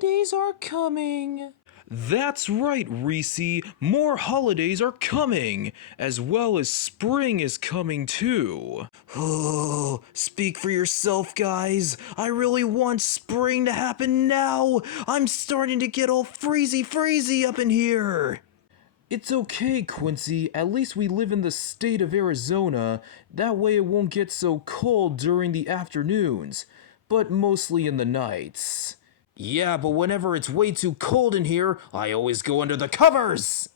holidays are coming. That's right, Reese. More holidays are coming, as well as spring is coming too. Oh, speak for yourself, guys. I really want spring to happen now. I'm starting to get all freezy up in here. It's okay, Quincy. At least we live in the state of Arizona. That way it won't get so cold during the afternoons, but mostly in the nights. Yeah, but whenever it's way too cold in here, I always go under the covers!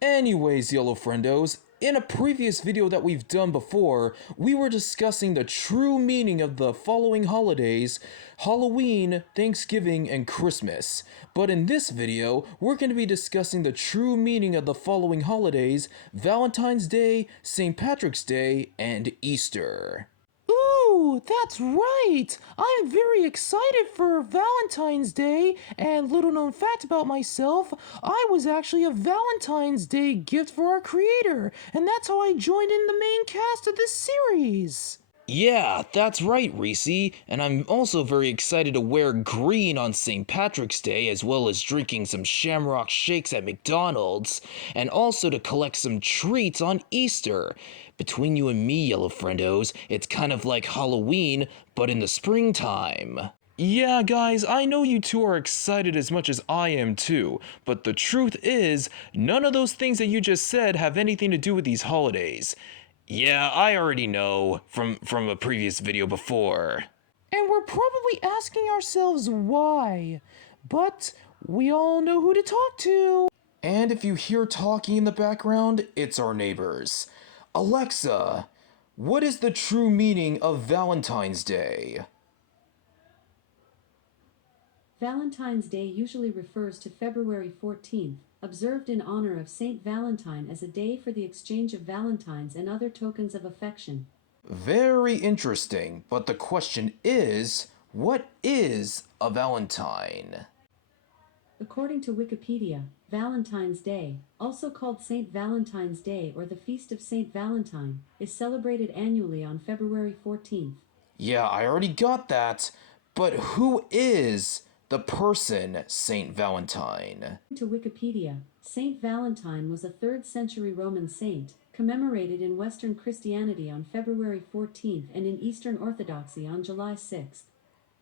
Anyways, Yellow Friendos, in a previous video that we've done before, we were discussing the true meaning of the following holidays: Halloween, Thanksgiving, and Christmas. But in this video, we're going to be discussing the true meaning of the following holidays: Valentine's Day, St. Patrick's Day, and Easter. Ooh, that's right! I'm very excited for Valentine's Day, and little known fact about myself, I was actually a Valentine's Day gift for our creator, and that's how I joined in the main cast of this series. Yeah, that's right, Reese, and I'm also very excited to wear green on St. Patrick's Day, as well as drinking some shamrock shakes at McDonald's, and also to collect some treats on Easter. Between you and me, Yellow Friendos, it's kind of like Halloween, but in the springtime. Yeah, guys, I know you two are excited as much as I am too, but the truth is, none of those things that you just said have anything to do with these holidays. Yeah, I already know from a previous video before. And we're probably asking ourselves why, but we all know who to talk to. And if you hear talking in the background, it's our neighbors. Alexa, what is the true meaning of Valentine's Day? Valentine's Day usually refers to February 14th, observed in honor of Saint Valentine as a day for the exchange of valentines and other tokens of affection. Very interesting, but the question is, what is a Valentine? According to Wikipedia, Valentine's Day, also called Saint Valentine's Day or the Feast of Saint Valentine, is celebrated annually on February 14th. Yeah, I already got that, but who is the person Saint Valentine? To Wikipedia, Saint Valentine was a 3rd century Roman saint, commemorated in Western Christianity on February 14th and in Eastern Orthodoxy on July 6th.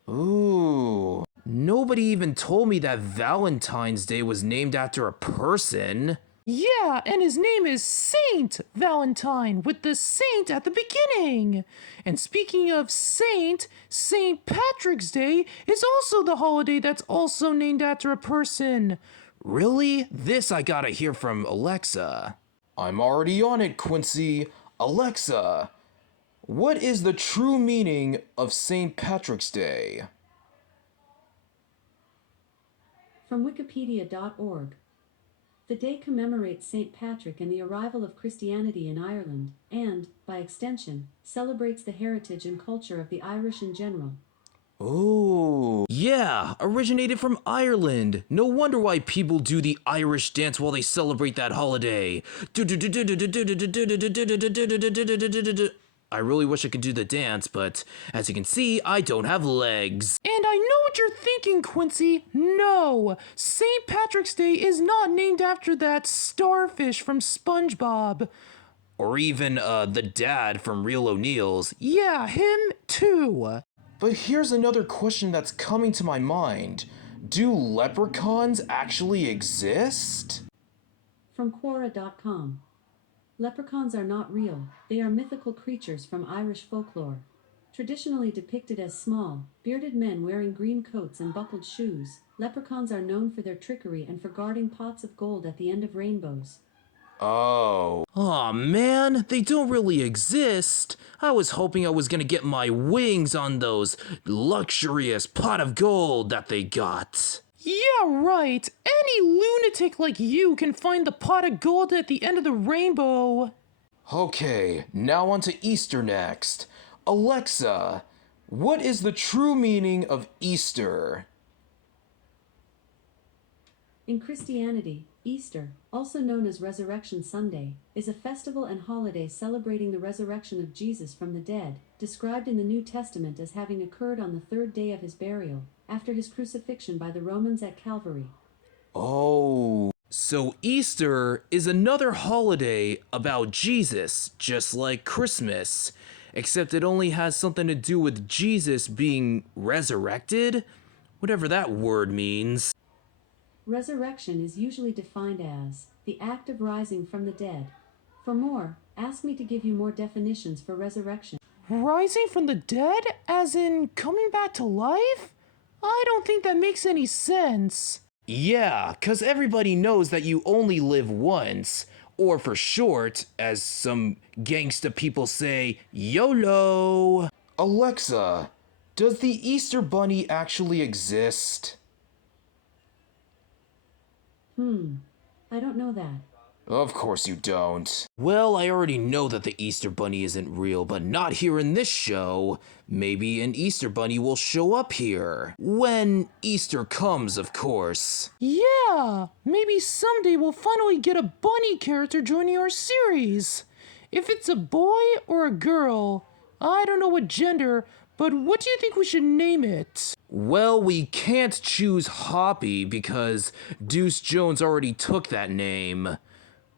Ooh, nobody even told me that Valentine's Day was named after a person. Yeah, and his name is Saint Valentine, with the saint at the beginning. And speaking of saint, St. Patrick's Day is also the holiday that's also named after a person. Really? This I gotta hear from Alexa. I'm already on it, Quincy. Alexa, what is the true meaning of St. Patrick's Day? From wikipedia.org. The day commemorates St. Patrick and the arrival of Christianity in Ireland, and, by extension, celebrates the heritage and culture of the Irish in general. Oh, yeah, originated from Ireland. No wonder why people do the Irish dance while they celebrate that holiday. I really wish I could do the dance, but as you can see, I don't have legs. And I know what you're thinking, Quincy. No, St. Patrick's Day is not named after that starfish from SpongeBob. Or even, the dad from Real O'Neill's. Yeah, him too. But here's another question that's coming to my mind. Do leprechauns actually exist? From Quora.com. Leprechauns are not real, they are mythical creatures from Irish folklore. Traditionally depicted as small, bearded men wearing green coats and buckled shoes, leprechauns are known for their trickery and for guarding pots of gold at the end of rainbows. Oh. Aw, man, they don't really exist. I was hoping I was gonna get my wings on those luxurious pot of gold that they got. Yeah, right. Any lunatic like you can find the pot of gold at the end of the rainbow. Okay, now on to Easter next. Alexa, what is the true meaning of Easter? In Christianity, Easter, also known as Resurrection Sunday, is a festival and holiday celebrating the resurrection of Jesus from the dead, described in the New Testament as having occurred on the third day of his burial, after his crucifixion by the Romans at Calvary. Oh, so Easter is another holiday about Jesus, just like Christmas, except it only has something to do with Jesus being resurrected? Whatever that word means. Resurrection is usually defined as the act of rising from the dead. For more, ask me to give you more definitions for resurrection. Rising from the dead? As in coming back to life? I don't think that makes any sense. Yeah, 'cause everybody knows that you only live once, or for short, as some gangsta people say, YOLO. Alexa, does the Easter Bunny actually exist? I don't know that. Of course you don't. Well, I already know that the Easter Bunny isn't real, but not here in this show. Maybe an Easter Bunny will show up here. When Easter comes, of course. Yeah, maybe someday we'll finally get a bunny character joining our series. If it's a boy or a girl, I don't know what gender, but what do you think we should name it? Well, we can't choose Hoppy because Deuce Jones already took that name.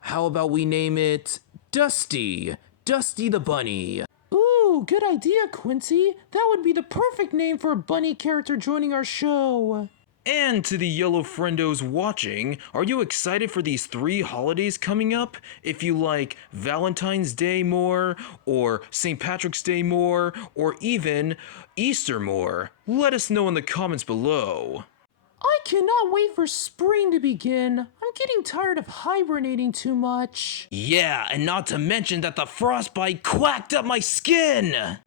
How about we name it Dusty? Dusty the Bunny. Ooh, good idea, Quincy. That would be the perfect name for a bunny character joining our show. And to the yellow friendos watching, are you excited for these 3 holidays coming up? If you like Valentine's Day more, or St. Patrick's Day more, or even Easter more, let us know in the comments below. I cannot wait for spring to begin. I'm getting tired of hibernating too much. Yeah, and not to mention that the frostbite quacked up my skin!